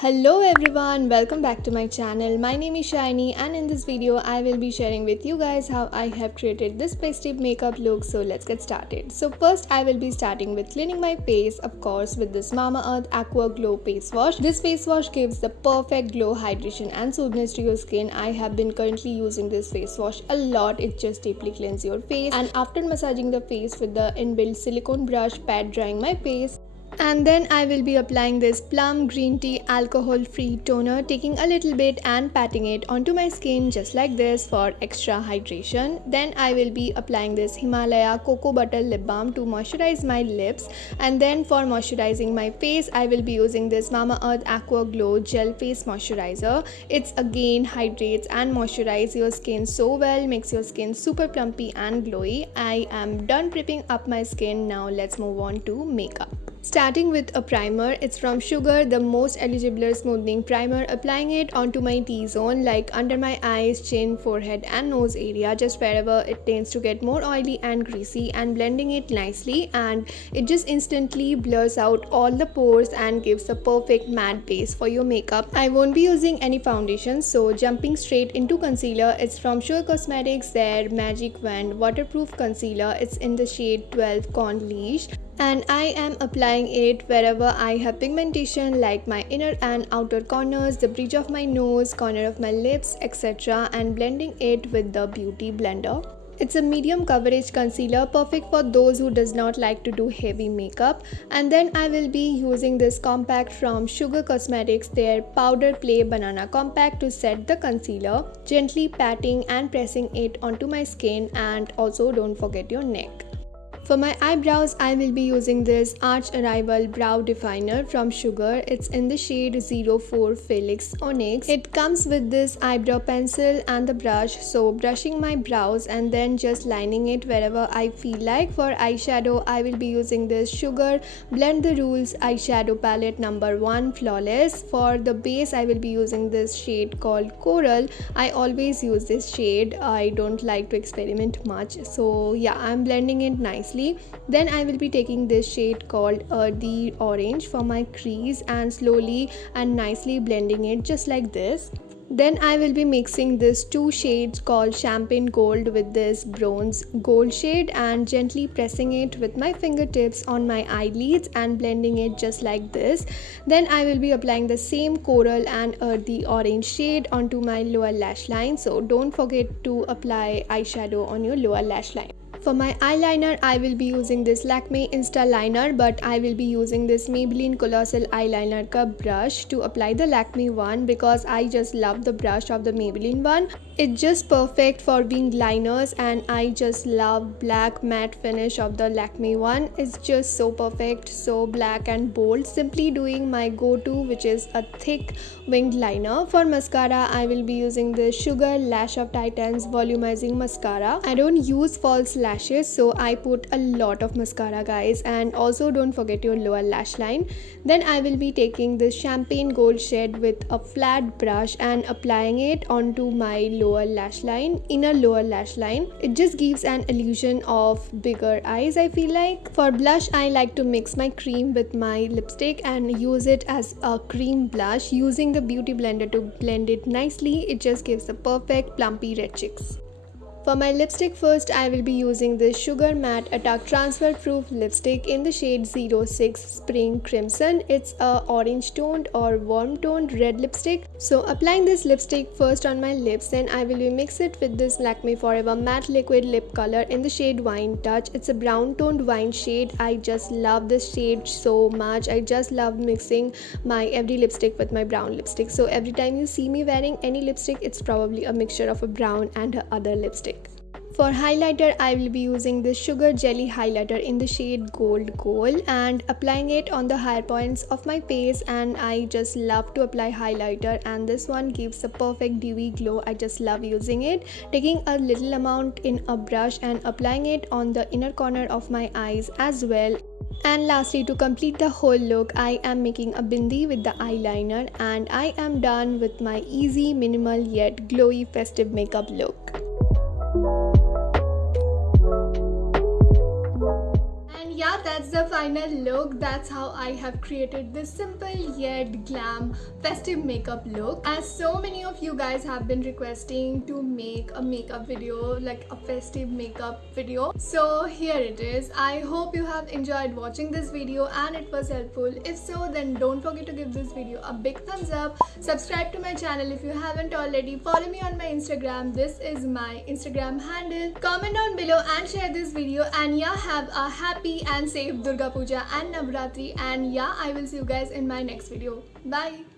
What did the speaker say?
Hello everyone, welcome back to my channel. My name is Shiny and in this video I will be sharing with you guys how I have created this festive makeup look. So let's get started. So first I will be starting with cleaning my face, of course, with this Mamaearth Aqua Glow Face Wash. This face wash gives the perfect glow, hydration and soothness to your skin. I have been currently using this face wash a lot. It just deeply cleanses your face, and after massaging the face with the inbuilt silicone brush, pat drying my face. And then I will be applying this Plum green tea alcohol free toner, taking a little bit and patting it onto my skin just like this for extra hydration. Then I will be applying this Himalaya Coco butter lip balm to moisturize my lips. And then for moisturizing my face, I will be using this Mamaearth Aqua Glow Gel Face Moisturizer. It's again hydrates and moisturizes your skin so well, makes your skin super plumpy and glowy. I am done prepping up my skin. Now let's move on to makeup. Starting with a primer, it's from Sugar, the most Eligiblur smoothing primer. Applying it onto my T-zone, like under my eyes, chin, forehead and nose area, just wherever it tends to get more oily and greasy, and blending it nicely, and it just instantly blurs out all the pores and gives a perfect matte base for your makeup. I won't be using any foundation, so jumping straight into concealer. It's from Sugar Cosmetics, their Magic Wand Waterproof Concealer. It's in the shade 12 Con Leash, and I am applying it wherever I have pigmentation, like my inner and outer corners, the bridge of my nose, corner of my lips, etc., and blending it with the beauty blender. It's a medium coverage concealer, perfect for those who does not like to do heavy makeup. And then I will be using this compact from Sugar Cosmetics, their Powder Play Banana Compact, to set the concealer, gently patting and pressing it onto my skin, and also don't forget your neck. For my eyebrows, I will be using this Arch Arrival Brow Definer from Sugar. It's in the shade 04 Felix Onyx. It comes with this eyebrow pencil and the brush, so brushing my brows and then just lining it wherever I feel like. For eyeshadow, I will be using this Sugar Blend the Rules Eyeshadow Palette number 1 Flawless. For the base, I will be using this shade called Coral. I always use this shade. I don't like to experiment much, so yeah, I'm blending it nicely. Then I will be taking this shade called Earthy Orange for my crease and slowly and nicely blending it just like this. Then I will be mixing this two shades called Champagne Gold with this Bronze Gold shade and gently pressing it with my fingertips on my eyelids and blending it just like this. Then I will be applying the same Coral and Earthy Orange shade onto my lower lash line, so don't forget to apply eyeshadow on your lower lash line. For my eyeliner, I will be using this Lakme Insta liner, but I will be using this Maybelline Colossal Eyeliner Cup brush to apply the Lakme one, because I just love the brush of the Maybelline one. It's just perfect for winged liners, and I just love black matte finish of the Lakme one. It's just so perfect, so black and bold. Simply doing my go-to, which is a thick winged liner. For mascara, I will be using the Sugar Lash of Titans Volumizing Mascara. I don't use false lashes, so I put a lot of mascara, guys, and also don't forget your lower lash line. Then I will be taking this Champagne Gold shade with a flat brush and applying it onto my lower lash line, inner lower lash line. It just gives an illusion of bigger eyes, I feel like. For blush, I like to mix my cream with my lipstick and use it as a cream blush, using the beauty blender to blend it nicely. It just gives the perfect plumpy red cheeks. For my lipstick, first I will be using this Sugar Matte Attack Transferproof lipstick in the shade 06 Spring Crimson. It's a orange toned or warm toned red lipstick. So applying this lipstick first on my lips, then I will be mix it with this Lakme Forever Matte Liquid Lip Color in the shade Wine Touch. It's a brown toned wine shade. I just love this shade so much. I just love mixing my every lipstick with my brown lipstick. So every time you see me wearing any lipstick, it's probably a mixture of a brown and a other lipstick. For highlighter, I will be using this Sugar Jelly Highlighter in the shade Gold Gold and applying it on the higher points of my face, and I just love to apply highlighter, and this one gives a perfect dewy glow. I just love using it. Taking a little amount in a brush and applying it on the inner corner of my eyes as well. And lastly, to complete the whole look, I am making a bindi with the eyeliner, and I am done with my easy, minimal yet glowy festive makeup look. Yeah, that's the final final look. That's how I have created this simple yet glam festive makeup look. As so many of you guys have been requesting to make a makeup video, like a festive makeup video, so here it is. I hope you have enjoyed watching this video and it was helpful. If so, then don't forget to give this video a big thumbs up. Subscribe to my channel if you haven't already. Follow me on my Instagram. This is my Instagram handle. Comment down below and share this video, and yeah, have a happy and safe Durga Puja and Navratri, and yeah, I will see you guys in my next video. Bye.